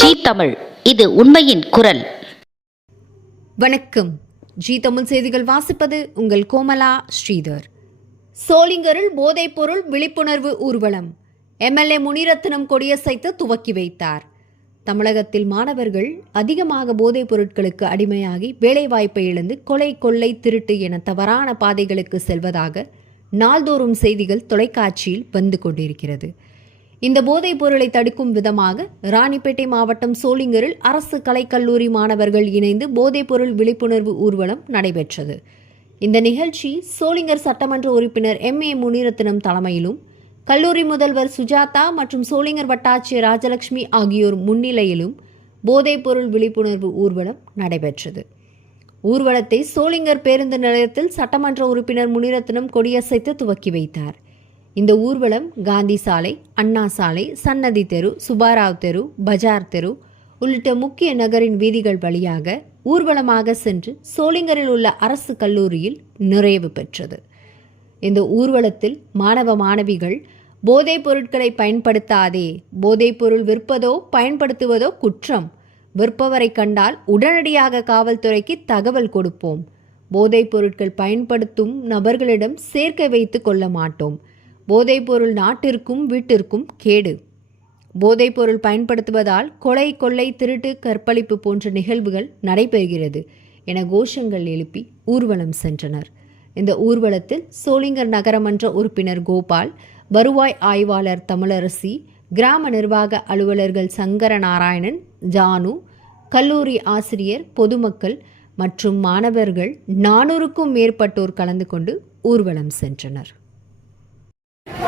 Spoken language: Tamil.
ஜி தமிழ். இது உண்மையின் குரல். வணக்கம். ஜி தமிழ் செய்திகள் வாசிப்பது உங்கள் கோமலா ஸ்ரீதர். சோளிங்கரில் போதைப்பொருள் விழிப்புணர்வு ஊர்வலம். எம்எல்ஏ முனிரத்னம் கொடியசைத்து துவக்கி வைத்தார். தமிழகத்தில் மாணவர்கள் அதிகமாக போதைப் பொருட்களுக்கு அடிமையாகி வேலைவாய்ப்பை இழந்து கொலை கொள்ளை திருட்டு என தவறான பாதைகளுக்கு செல்வதாக நாள்தோறும் செய்திகள் தொலைக்காட்சியில் வந்து கொண்டிருக்கிறது. இந்த போதைப் பொருளை தடுக்கும் விதமாக ராணிப்பேட்டை மாவட்டம் சோளிங்கரில் அரசு கலைக்கல்லூரி மாணவர்கள் இணைந்து போதைப்பொருள் விழிப்புணர்வு ஊர்வலம் நடைபெற்றது. இந்த நிகழ்ச்சி சோளிங்கர் சட்டமன்ற உறுப்பினர் எம். ஏ. முனிரத்னம் தலைமையிலும் கல்லூரி முதல்வர் சுஜாதா மற்றும் சோளிங்கர் வட்டாட்சியர் ராஜலட்சுமி ஆகியோர் முன்னிலையிலும் போதைப்பொருள் விழிப்புணர்வு ஊர்வலம் நடைபெற்றது. ஊர்வலத்தை சோளிங்கர் பேருந்து நிலையத்தில் சட்டமன்ற உறுப்பினர் முனிரத்னம் கொடியசைத்து துவக்கி வைத்தார். இந்த ஊர்வலம் காந்தி சாலை அண்ணா சாலை சன்னதி தெரு சுபாராவ் தெரு பஜார் தெரு உள்ளிட்ட முக்கிய நகரின் வீதிகள் வழியாக ஊர்வலமாக சென்று சோளிங்கரில் உள்ள அரசு கல்லூரியில் நிறைவு பெற்றது. இந்த ஊர்வலத்தில் மாணவ மாணவிகள் போதைப் பொருட்களை பயன்படுத்தாதே போதைப் பொருள் விற்பதோ பயன்படுத்துவதோ குற்றம். விற்பவரை கண்டால் உடனடியாக காவல்துறைக்கு தகவல் கொடுப்போம். போதைப் பொருட்கள் பயன்படுத்தும் நபர்களிடம் சேர்க்கை வைத்து கொள்ள மாட்டோம். போதைப்பொருள் நாட்டிற்கும் வீட்டிற்கும் கேடு. போதைப்பொருள் பயன்படுத்துவதால் கொலை கொள்ளை திருட்டு கற்பழிப்பு போன்ற நிகழ்வுகள் நடைபெறுகிறது என கோஷங்கள் எழுப்பி ஊர்வலம் சென்றனர். இந்த ஊர்வலத்தில் சோளிங்கர் நகரமன்ற உறுப்பினர் கோபால் வருவாய் ஆய்வாளர் தமிழரசி கிராம நிர்வாக அலுவலர்கள் சங்கர நாராயணன் ஜானு கல்லூரி ஆசிரியர் பொதுமக்கள் மற்றும் மாணவர்கள் நானூறுக்கும் மேற்பட்டோர் கலந்து கொண்டு ஊர்வலம் சென்றனர்.